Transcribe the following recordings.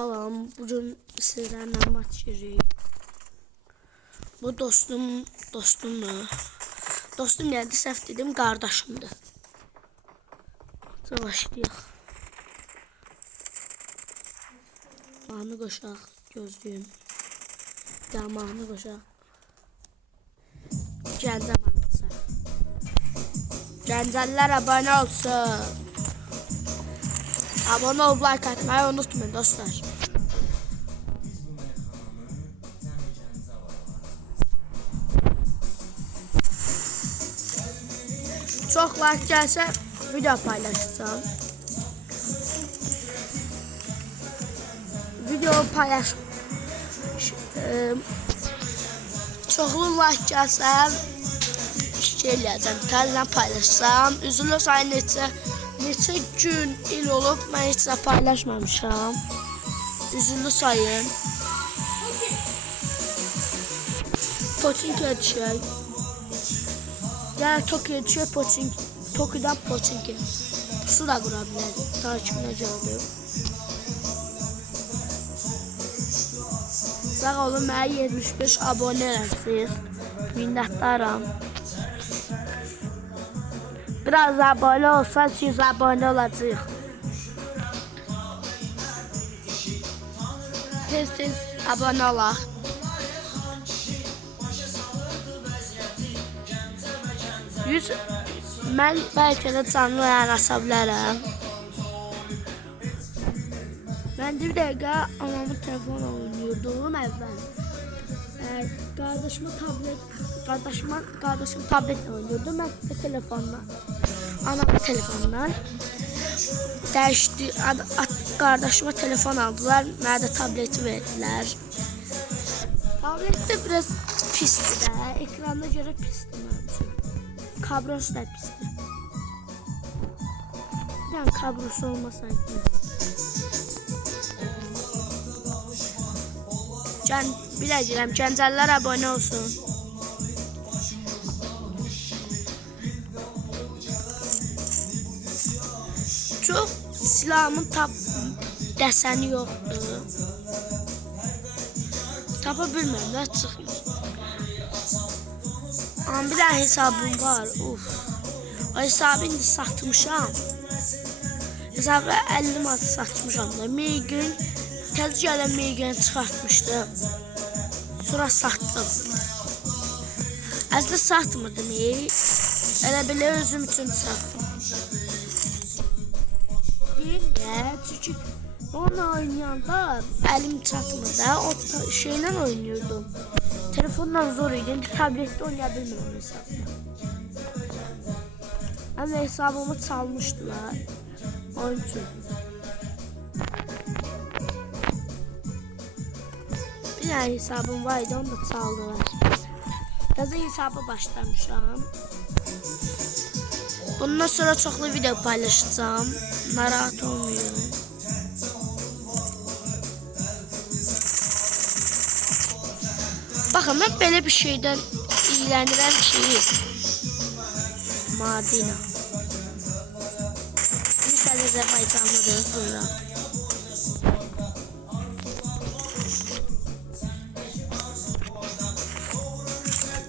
Salam, bugün sizlerle maç yürüyüyor. Bu dostumdur. Dostum geldi, səhv dedim, qardaşımdır. Başlayaq. Mahnı qoşaq, gözlüyüm. Ya mahnı qoşaq. Gəncə mahnısı. Gəncəllər abone olsun. Abone olup like atmayı unutmayın dostlar. Çok like gelse video paylaşacağım. Video paylaş. Çoxlu like gelse şey eləyəcəm, təzədən paylaşsam. Üzülür sayı neçə gün il olub mən heç də paylaşmamışam. Üzülü sayın. Pochinki'ye düşək. Yəni Tokyo'ya düşək, Tokyo'dan Pochinki. Su da qura bilərik. Takibinə gəldim. Sağ olun, mənə 75 abone eləmişsiniz. Minnətdaram. Biraz abone olsanız 100 abone olacaq. Tez abone olaq. Mən bəlkə də canlı asa bilərəm. Mən bir dəqiqə anamın telefonu oynuyordum əvvəl. Qardaşım tabletle oynuyordu. Ben de telefonla. Anamın telefonla. Dəyişdi. Qardaşıma telefon aldılar. Mənə də tableti verdiler. Tablet de biraz pisdi də. Ekrana göre pisdi mənim üçün. Kablosu da pisdi. Bir dənə kablosu olmasaydı. Biləcəyəm, Gəncəllər abone olsun. Çox silahımın dəsəni yoxdur. Tapa bilmirəm də çıxmır. Amma bir dənə hesabım var. O hesabı indi satmışam. Hesabı 50 manat satmışam da. Meygün təzə gələn meygəni çıxartmışdım. Sonra sattım. Əslində satmadım. Elə belə özüm üçün sattım. Niyə? Çünki onunla oynayanda əlim çatmırdı. O şeylə oynuyordum. Telefonla zor idi. Tabletdə oynaya bilmirəm hesabla. Ama hesabımı çalmışdılar. Onun üçün. Bir tane hesabım vardı, onu da çaldılar. Yazı hesabı başlamışam. Bundan sonra çoxlu video paylaşacağım. Narahat olmayın. Bakın, ben böyle bir şeyden iğrənirəm ki. Madina. Misal Azərbaycanlıdır bura.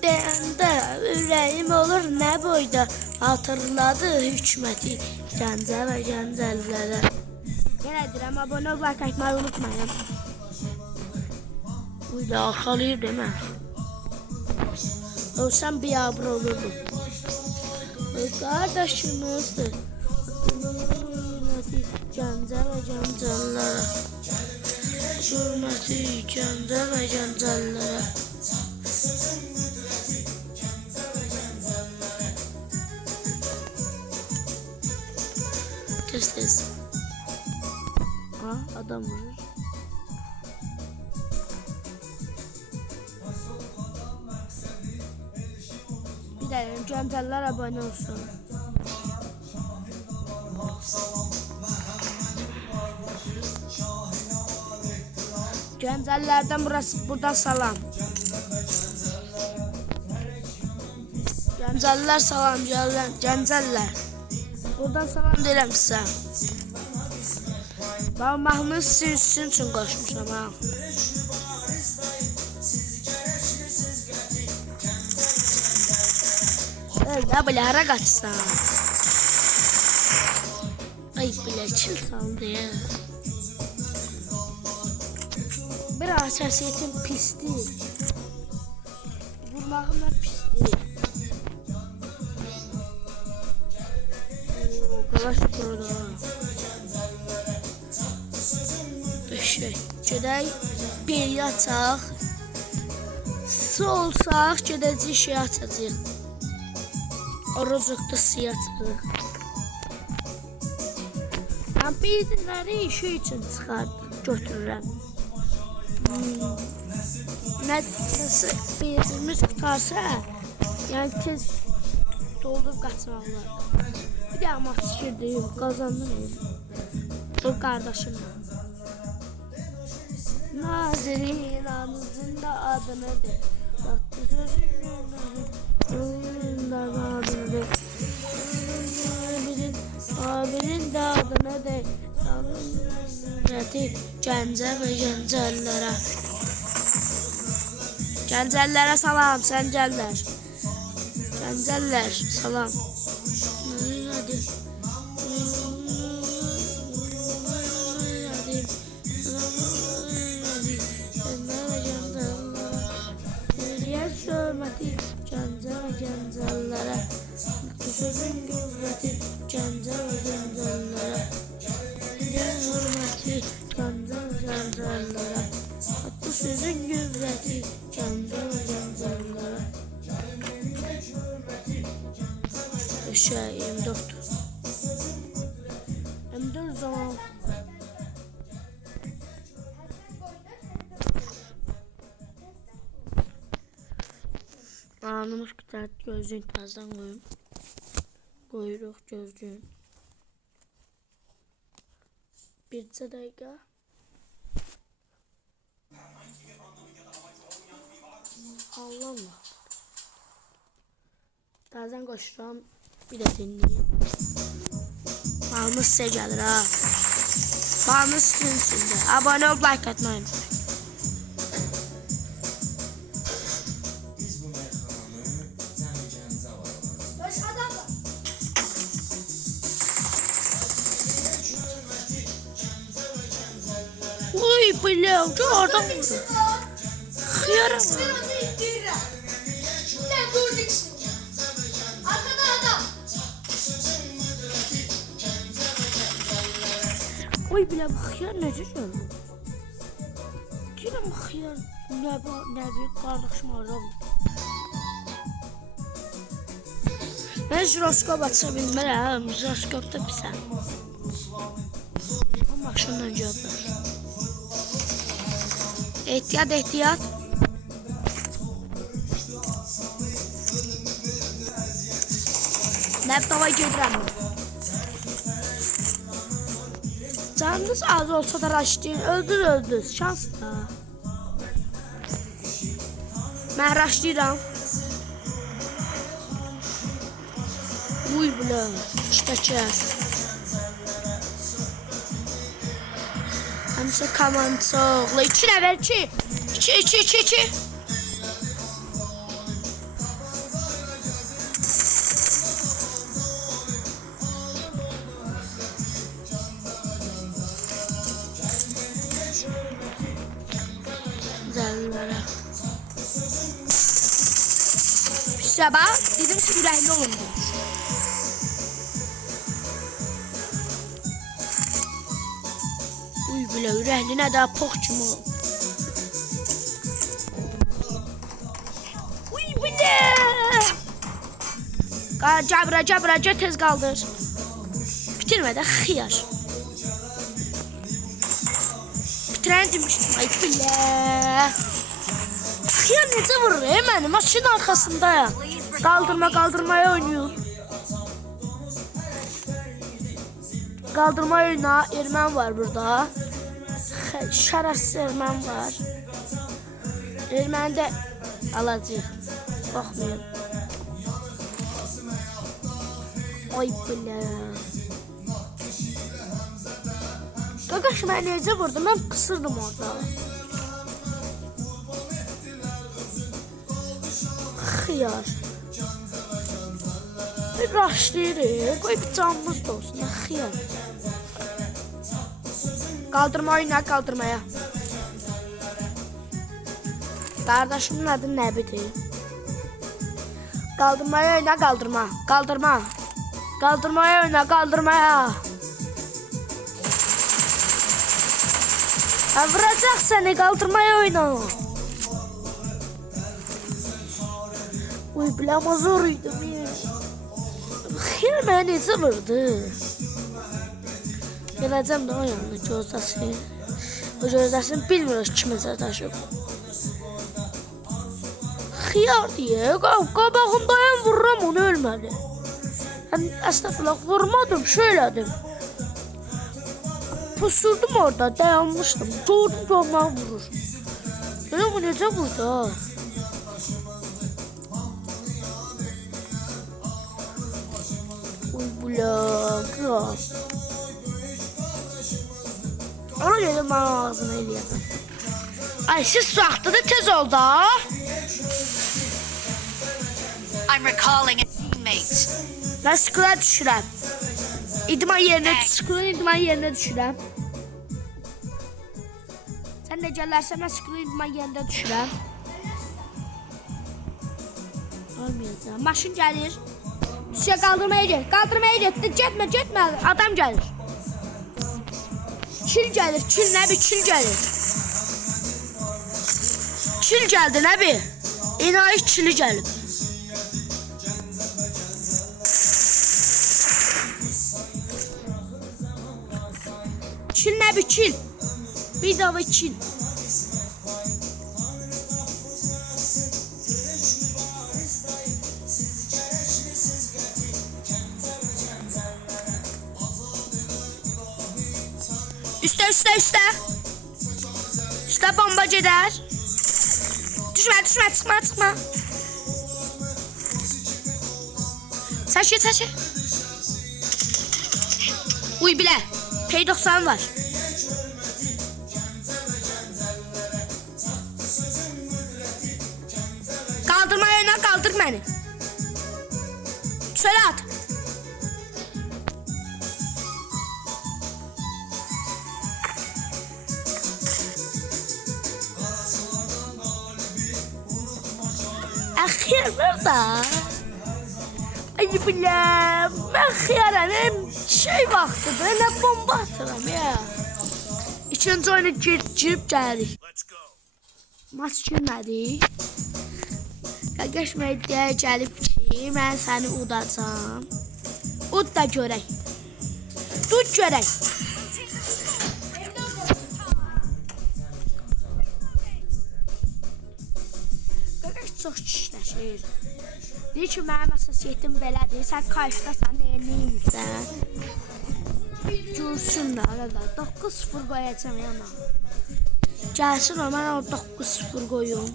Deyəndə ürəyim olur nə boyda, hatırladı hükməti Gəncə və Gəncəllərə. Yenə deyirəm, abone ol, like atmayı unutmayın. Uyda arxalayır demə. Ölsəm biabır olurdum. Qardaşımızdır. Hürməti Gəncə və Gəncəllərə. Hürməti Gəncə və Gəncəllərə. Tez. Adam vurur. Bir de Gəncəllər abone olsun. Gəncəllərdən buradan salam. Gəncəllər salam, Gəncəllər. Buradan salam deyirəm sizə. Ben mahnını sizin üçün qoşmuşam ha. Öyle belə hara qaçsan. Ay belə çil saldı ya. Bir hassasiyetim pisdir. Vurmağım da pisdir. Qalaş burada. Beşik. Gedək bir yataq. Su olsaq gedəcək şey atacaq. Orozluqda suya atırıq. Ben benzinləri işi üçün götürürəm. Nasıl benzinimiz tutarsa, yani tez doldurup kaçmaq olar. Bir de ama fikirdim, kazandım. O kardeşimle. Nazirin anızın da adını de. Tatlı sözünün da adını de. Abinin de adını de. Gəncə və gəncəllərə. Gəncəllərə salam, səncəllər. Gəncəllər, salam. Hadi. Hürmeti Gəncə və gəncəllərə. Sözün qüvvəti Gəncə və gəncəllərə. Hürmeti Gəncə və gəncəllərə. Bu sözün qüvvəti Gəncə və gəncəllərə. 24. 24 zaman. Anımız güzel, gözlüğün tazdan koyun. Koyuruq gözlüğün. Bircə dəqiqə. Allah Allah. Tazdan koşuram, bir də dinleyeyim. Bağımız size gelir ha. Bağımız sizin de. Abone ol, like atmayın. Uy bile, orada mı? Xiyara mı? Uy bile, xiyar necə gəlir? Deyirəm xiyar nə büyük qardaşım orada mı? Ben jiroskop aça bilmirəm, jiroskopda pisəm. O maşınla gördür. Ehtiyat, ehtiyat. Nəb dava gedirəm. Canınız az olsa da raşlayın. Öldür. Şans da. Mən raşlayıram. Uy bile. İştəkər. Həmsə kamançoğlu. 2 nəvər 2. 2. Zəllərə. Sabah dedim ki ürəkli olun dedim. Uy bile ürəkli nə də pox kimi ol. Uy bile. Cabra tez qaldır. Bitirmədə xiyar. Bitirən demişdim. Ay bile. Xiyar necə vurur mənim? Maşının arkasındayım. Kaldırmaya oynuyor. Kaldırma oyuna Ermən var burada. Şərəfsiz Ermən var. Erməni də alacaq. Baxmayın. Ay bile. Qaqaş mən necə vurdum? Mən qısırdım orada. Xiyar. Bir raşlayırıq. Qoy bir canımız da olsun. Xiyar. Qaldırma oyna, qaldırmaya. Qardaşımın adı Nəbidir. Qaldırmaya oyna, qaldırma. Qaldırma. Qaldırmaya oyna, qaldırmaya. Vuracaq səni, qaldırmaya oyna. Uy, bilama zor idi. Xeyr, mənə necə vurdu? Gələcəm də o yanına gözləsin. O gözləsin, bilmiyoruz kimi sataşıb. Xiyar diye, qabağındayım vururam onu ölməli. Həm əstəfirullah vurmadım, şöylədim. Pusurdum orada, dayanmışdım. Gördüm ki ondan vurur. Elə bu necə vurdu? Uy bula, ona görə mən ağzını eləyəcəm. Ay, siz vaxtı da tez oldu. I'm recalling a teammate. Mən skula düşürəm. İdman yerinə düşürəm. Sən də gələrsən, mən skula idman yerində düşürəm. Olmayacaq. Maşın gəlir. Düşə qaldırmaya get. Qaldırmaya get. Getmə. Adam gəlir. Çil gəlir. Çil nəbi? Çil gəlir. Çil gəldi nəbi? İnayi çili gəlib. Çil nəbi? Çil. Bir daha çil. Üstə bomba gedər. Düşmə, çıxma. Səşi. Uy bilə, P90 var. Qaldırma yönə, qaldır məni. Çölə at. Xiyar burada. Ay biləm, mən xiyarım şey vaxtıdır, nə bomba atıram ya. İkinci oyuna girib gəlirik. Maç girmədik. Qaqaş mədiyə gəlib ki, mən səni udacam. Ud da görək. Tut görək. Çox kişiləşir. Deyir ki, mənim əsasiyyətim belədir. Sən kayıfdasan, neyinsən? Görsün də, arada. 9-0 qoyacam yana. Gəlsin o, mən o 9-0 qoyum.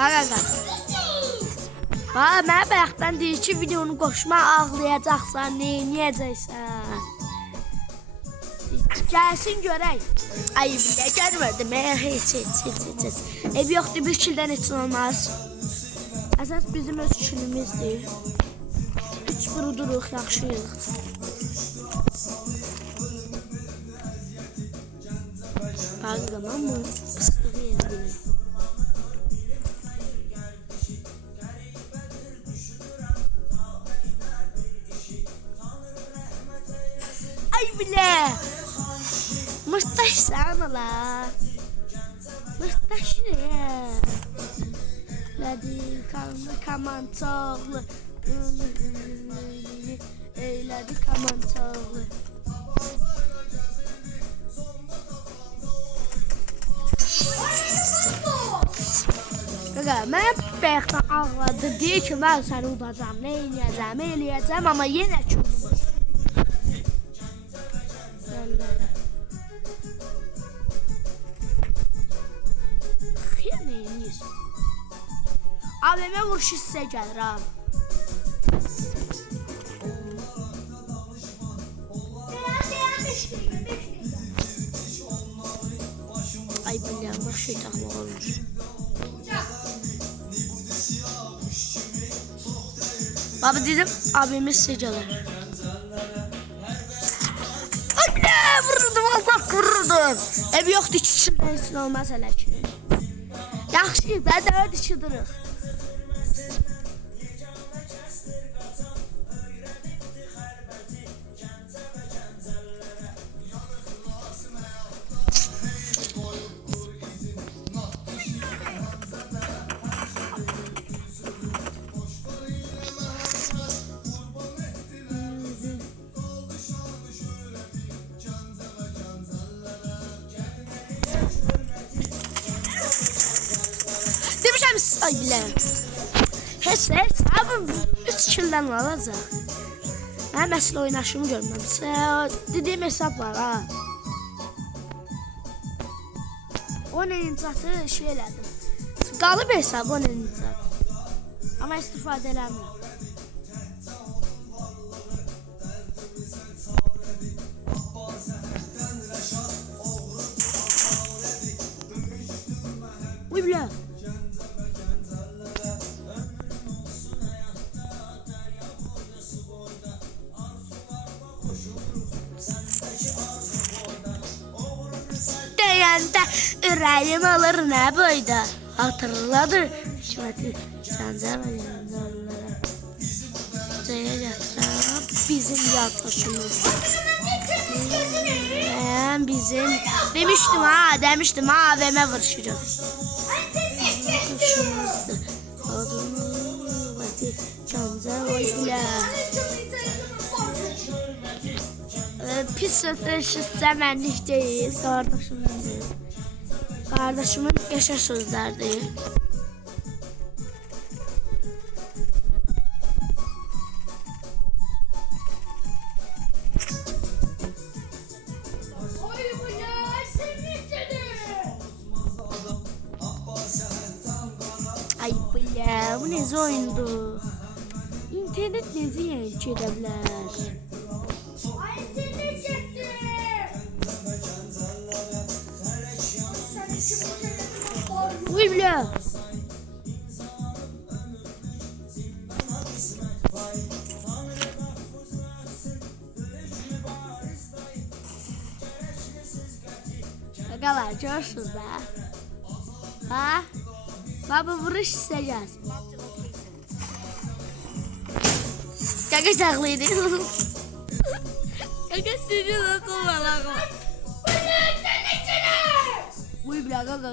Arada. Mənə bayaqdan deyir ki, videonu qoşma, ağlayacaqsan, neyniyəcəksən? Gəlsin görək. Ay bilə gəlmədim. Heç. Ev yoxdur, bir kildən heç olmaz. Əsas bizim öz kilimizdir. 3-1 uduruq, yaxşıyıq. Bağlaman bu pıstığı yerdir. Ay bilə. Mırtaşsan ola. Mırtaş ne? Ladi kanlı kamantoğlu. Eyledi kamantoğlu. Qaqa, mən bayaqdan ağladı. Deyir ki, mən səni udacam, nə eləyəcəm, amma yenə ki udum. AVM vuruşu sizə gəlir ha. şey taxmaq olmuş. Baba dedim abimiz secalar. Anne vurdum Allah vurdum. Ev yoxdur ki çildən olmaz hələ ki. Yaxşı da 4 çıdırıq. Demişəm ay biləm. Heç abim 3 kildən alacaq. Mən məsələ oynaşımı görməmişsə, dediyim hesab var ha. O neyin çatı şey elədim. Qalıb hesab o neyin çatı. Amma istifadə eləmirəm. Uy bilə. Deyəndə ürəyim alır nə boyda. Hatırladır hikməti Gəncəyə yanlarına. Cəyə gətirəm bizim yaddaşımız. Bizim demiştim ha AVM vuruşacaq. Kuşumuzdur. Adımızdır. Gəncəyə. Pis sözləşirsə mənlik deyil, qardaşımındır. Qardaşımın yaşa sözlərdir. Ay bilə, bu necə oyundur? İnternet necə yəni gedə bilər? Uy bilə. Qaqalar görürsünüz də. Ha? Baba vuruş sizə gəlsin. Qaqa sağlıydı. Qaqa sürü nasıl var? Uy bilə qaqa.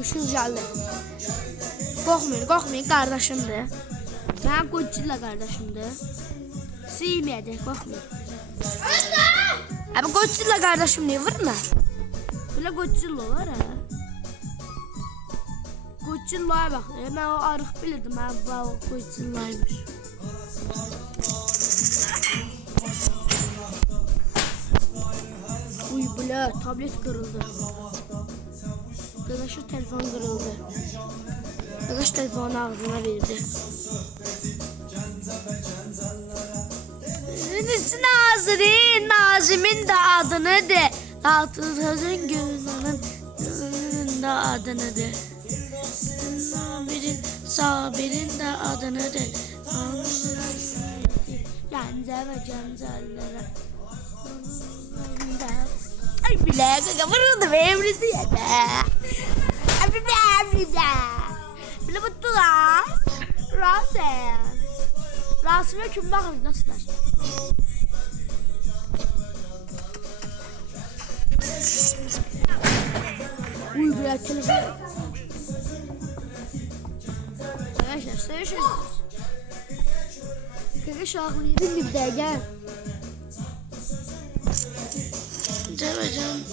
Öşüz gəldi. Qorxmayın qardaşımdır. Mənim Godzilla qardaşımdır. Siyməyəcək, qorxmayın. Abi Godzilla qardaşım niyə vurma? Belə Godzilla olar ha. Godzilla'ya bax. Mən o arıq bilirdim. Mən o Godzilla'ymış. Uy bilə tablet qırıldı. Arkadaşlar telefon kırıldı. Arkadaş telefonu ağzına verdi. Nazimin de adını de. Altın sözün gününün de adını de. Sabirin de adını de. Cancelere. Ay bile kaka vuruldu be emrisi ya be. Bile mutlu lan. Rasim'e kim bakın dostlar. Uy bile telefon. Arkadaşlar sevişiriz. Kaka şahlıydın bir de gel. Canım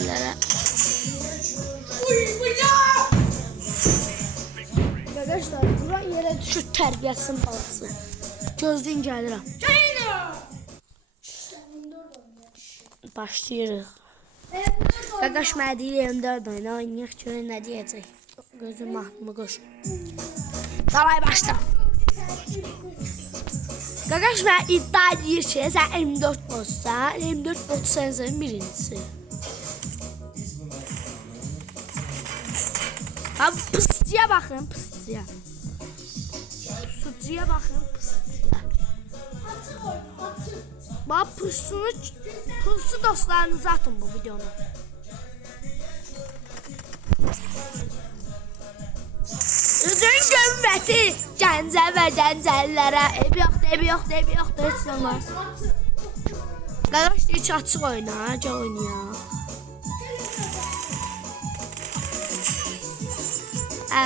onlara. Arkadaşlar buran yere düşür terbiyəsinin balası. Gözlüyün gəlirəm. Başlayırıq. Qaqaş mənə deyir M4 oyna oynayaq görək nə deyəcək. Gözüm mahnımı qoş. Davay başla. Qaqaş mənə iddia edir ki sən M4 bozsan, M4 bozsan sən birincisi. Ha pıstıya bakın pıstıya. Pusucuya bakın pıstıya. Bak pusu dostlarınıza atın bu videonu. Üzün gömbəti Gəncə və gəncəllərə ev yoxdur, ev yoxdur, ev yoxdur, heç nə olmaz. Qardaş deyir açıq oyna, gəl oynayaq.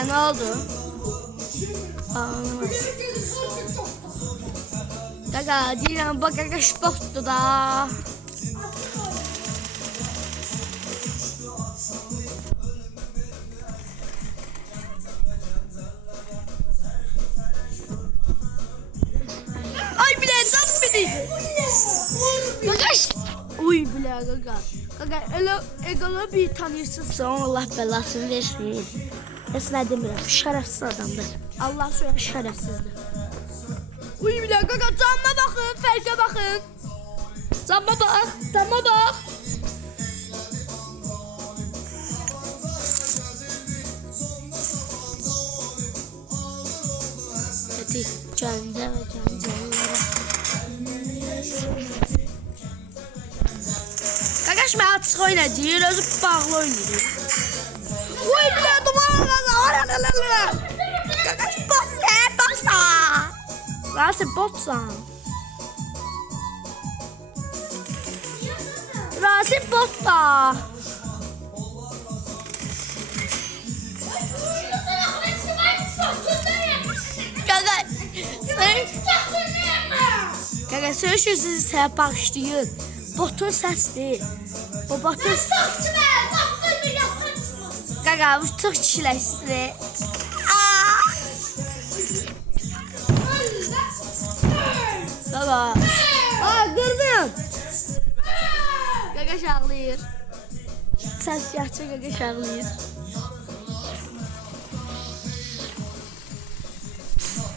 Nə oldu? Anlamaz. Qaqa deyirəm, bax qaqaş boxdur da. Qaqaş. Uy bilə qaqa. Qaqa elə bir tanıyırsınsa Allah bəlasını versin. Heç nə demirəm, şərəfsiz adamdır. Allah söyləyir şərəfsizdir. Uy bilə qaqa canıma baxın, fərqə baxın. Canıma bax, canıma bax. Hadi Gəncə və gəncələrə. Qaqaş mən açıq oynayır, özü bağlı oynayır. Uy bilə duman. Qaqaş bot ne? Botsa. Rası botsan. Rası botsa. Qaqa söz sizi sənə bağışlayın. Botun səs deyil. Bu botun səs. Qaqa bu çox çiləşdi. Baba. Qırdım. Qaqaş ağlayır. Səs yaxşı qaqaş ağlayır.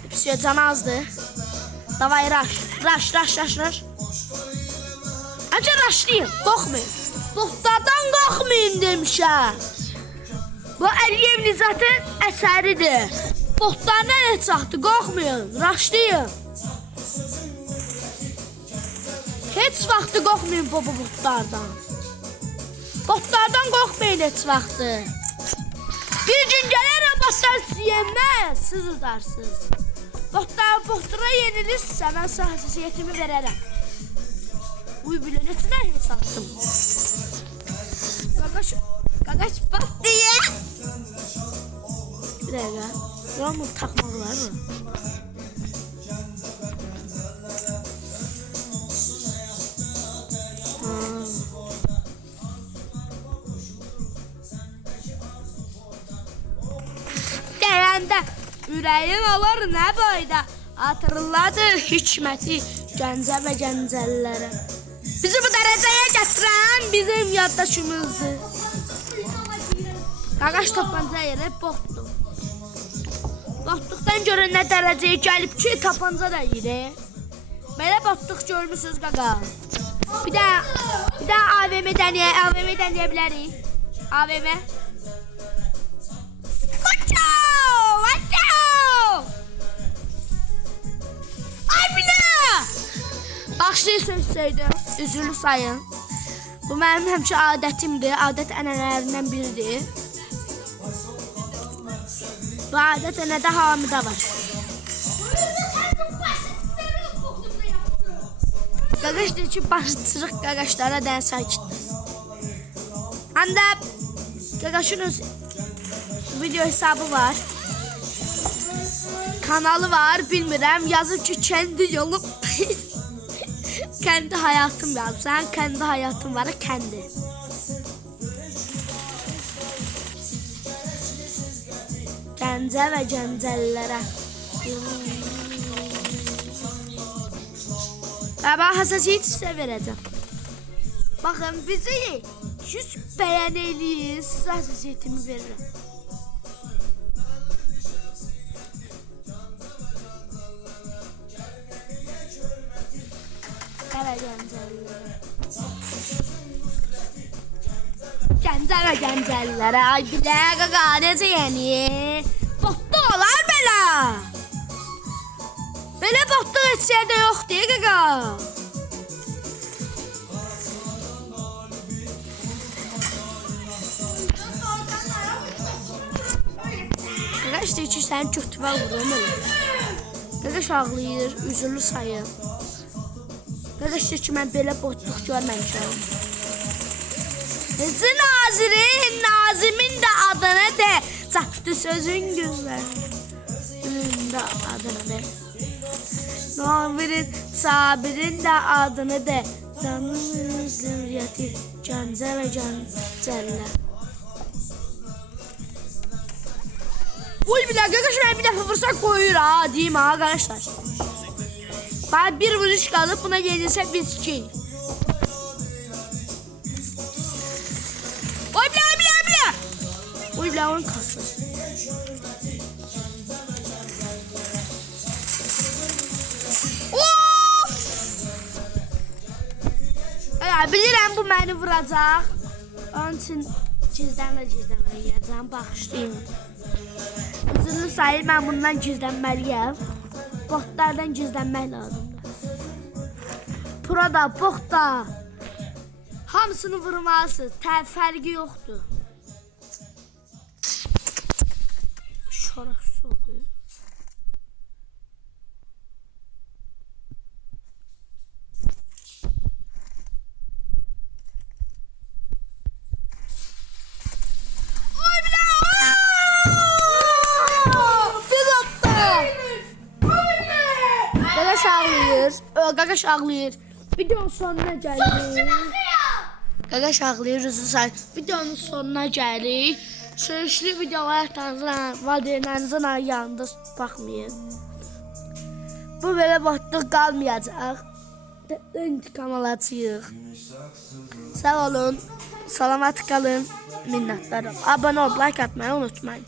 Pisiyor can azdı. Davay raş. Önce raşlayın, qorxmayın. Botlardan qorxmayın demişəm. Bu Əliyev Nizatın əsəridir. Botlardan heç vaxtı qorxmayın, raşlayın. Heç vaxtı qorxmayın bu botlardan. Botlardan qorxmayın heç vaxtı. Bir gün gələr botlar sizi yenməz, siz udarsınız. Botlara yenilirsə mən sizə həssasiyyətimi verərəm. Uy bilə neçə hesabdım. Qaqaş bak diye. Bir dəqiqə. Ramur taxmaq var mı? Gələndə ürəyin olur nə boyda. Hatırladı hikməti Gəncə və gəncəllərə. Bizi bu dərəcəyə gətirən bizim yaddaşımızdır. Qaqaş tapanca yeri botdur. Botluqdan görün nə dərəcəyə gəlib ki, tapanca da yeri. Belə botluq görmüsünüz qaqa. Bir də AVM deneyə bilərik. AVM. Başlayı söyləyirdim, üzrlü sayın. Bu mənim həmişə adətimdir, adət ənənələrindən biridir. Bu adət ənədə hamıda var. Qaqaş deyir ki, başçırıq qaqaşlara dən sakitdir. Həm də qaqaşın öz video hesabı var. Kanalı var, bilmirəm, yazıb ki, kendi yolum. Kendi hayatım yazsan, kendi hayatım var, kendi. Gəncə və gəncəllərə. Ben həssasiyyət sizə verəcəm. Baxın, bizi 100 bəyən eləyin, sizə həssasiyyətimi verirəm. Gəncə Gəncələrə, ay bilə qaqa, necə yəni? Botda olar belə. Belə botda heç yerdə yoxdur qaqa. Qaqa işte ki, sənin götüvə vururum elə. Qaqa ağlayır, üzülü sayır. Qaqa işte ki, mən belə botluq görməmişəm. Nazirin, Nazimin de adını de. Saçtı sözün güzel. De adını de. Navirin, Sabirin de adını de. Canın zürriyeti, Canze ve Cancelle. Uy bir dakika arkadaşlar, bir defa vursak koyur ha, değil mi arkadaşlar? Bana bir vuruş kalıp buna gelirse biz kill. Oy bile oyun kastı. Of! Ya bilirəm bu məni vuracaq. Onun için gizlənmə yiyəcəm, bağışlayın. Üzünü sayır, mən bundan gizlənməliyəm. Botlardan gizlənmək lazımdır. Burada, botda. Hamısını vurmalısınız, fərqi yoxdur. Şorak sokuyor. Oy bile! Biz attı! Gagaş ağlıyor. Gagaş ağlıyor. Videonun sonuna geldik. Gagaş ağlıyor. Videonun sonuna geldik. Söyüşlü videolarınızla, valideynlərinizin yanında baxmayın. Bu belə vaxtda qalmayacaq. İntikam alacağıq. Sağ olun, salamat qalın, minnətdarım. Abone ol, like atmayı unutmayın.